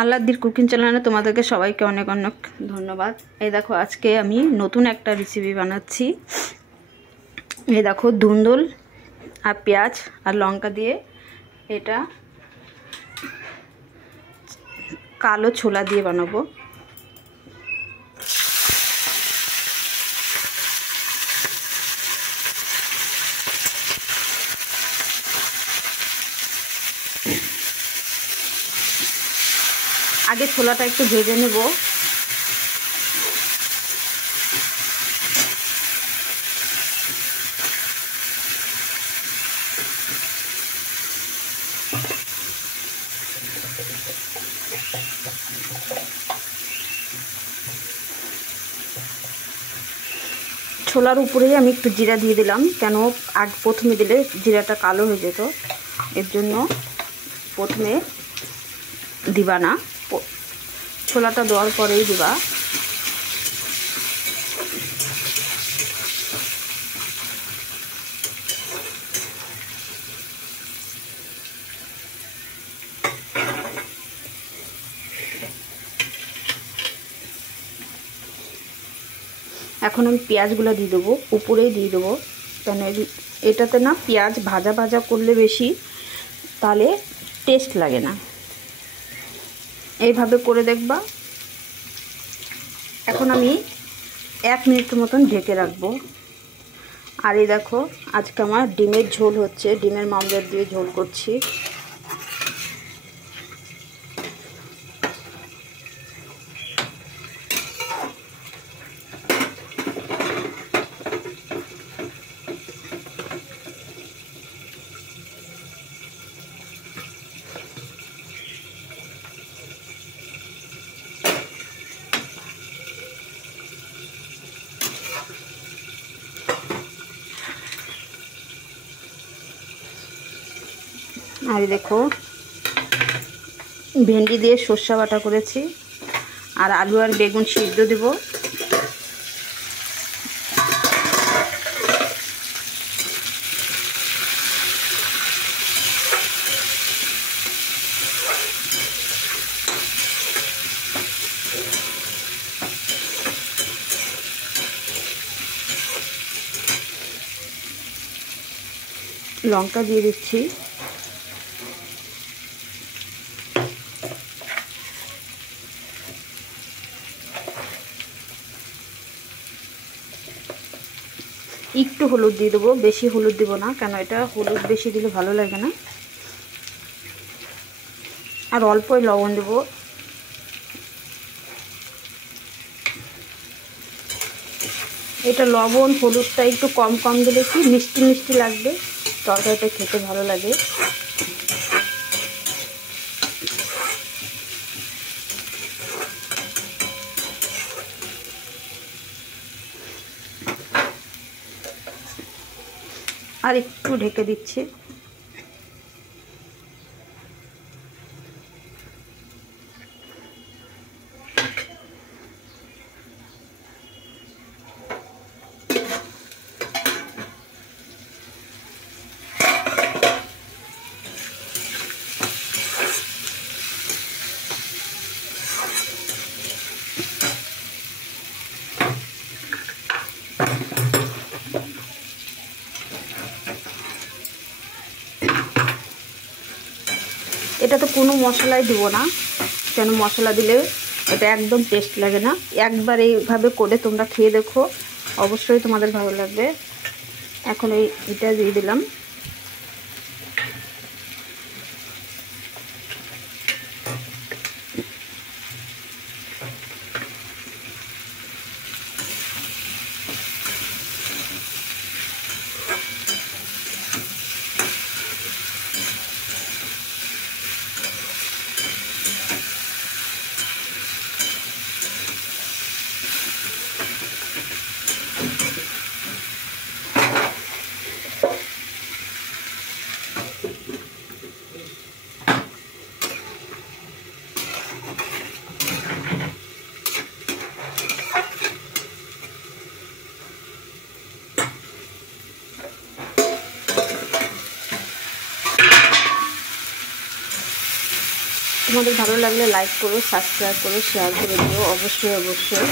আল্লাদির কুকিং চ্যানেলে তোমাদেরকে সবাইকে অনেক অনেক ধন্যবাদ। এই দেখো আজকে আমি নতুন একটা রেসিপি বানাচ্ছি। এই দেখো ধুন্দুল আর পেঁয়াজ আর লঙ্কা দিয়ে এটা কালো ছোলা দিয়ে বানাবো। আগে ছোলাটা একটু ভেজে নেব। ছোলার উপরেই আমি একটু জিরা দিয়ে দিলাম, কেন আগে প্রথমে দিলে জিরাটা কালো হয়ে যেত, এর জন্য প্রথমে দিবা না, ছোলাটা দেওয়ার পরেই দিবা। এখন আমি পেঁয়াজগুলো দিয়ে দেবো, উপরেই দিয়ে দেবো, কেন এটাতে না পেঁয়াজ ভাজা ভাজা করলে বেশি তাহলে টেস্ট লাগে না। এইভাবে করে দেখবা। এখন আমি 1 মিনিটের মতন ঢেকে রাখবো। আর এই দেখো আজকে আমার ডিমের ঝোল হচ্ছে, ডিমের মামলেট দিয়ে ঝোল করছি। আর দেখো ভেন্ডি দিয়ে সর্ষে বাটা করেছি, আর আলু আর বেগুন সিদ্ধ দেব। লঙ্কা দিয়ে দিচ্ছি। একটু হলুদ দিয়ে দেবো, বেশি হলুদ দেবো না, কেন এটা হলুদ বেশি দিলে ভালো লাগে না। আর অল্পই লবণ দেবো। এটা লবণ হলুদটা একটু কম কম দিলে কি মিষ্টি মিষ্টি লাগবে, তরকারিটা খেতে ভালো লাগে। আর একটু ঢেকে দিচ্ছি। এটাতে কোনো মশলাই দিব না, কেন মশলা দিলে এটা একদম টেস্ট লাগে না। একবার এইভাবে করে তোমরা খেয়ে দেখো, অবশ্যই তোমাদের ভালো লাগবে। এখন এটা দিয়ে দিলাম। তোমাদের ভালো লাগলে লাইক করো, সাবস্ক্রাইব করো, শেয়ার করে দিও অবশ্যই অবশ্যই।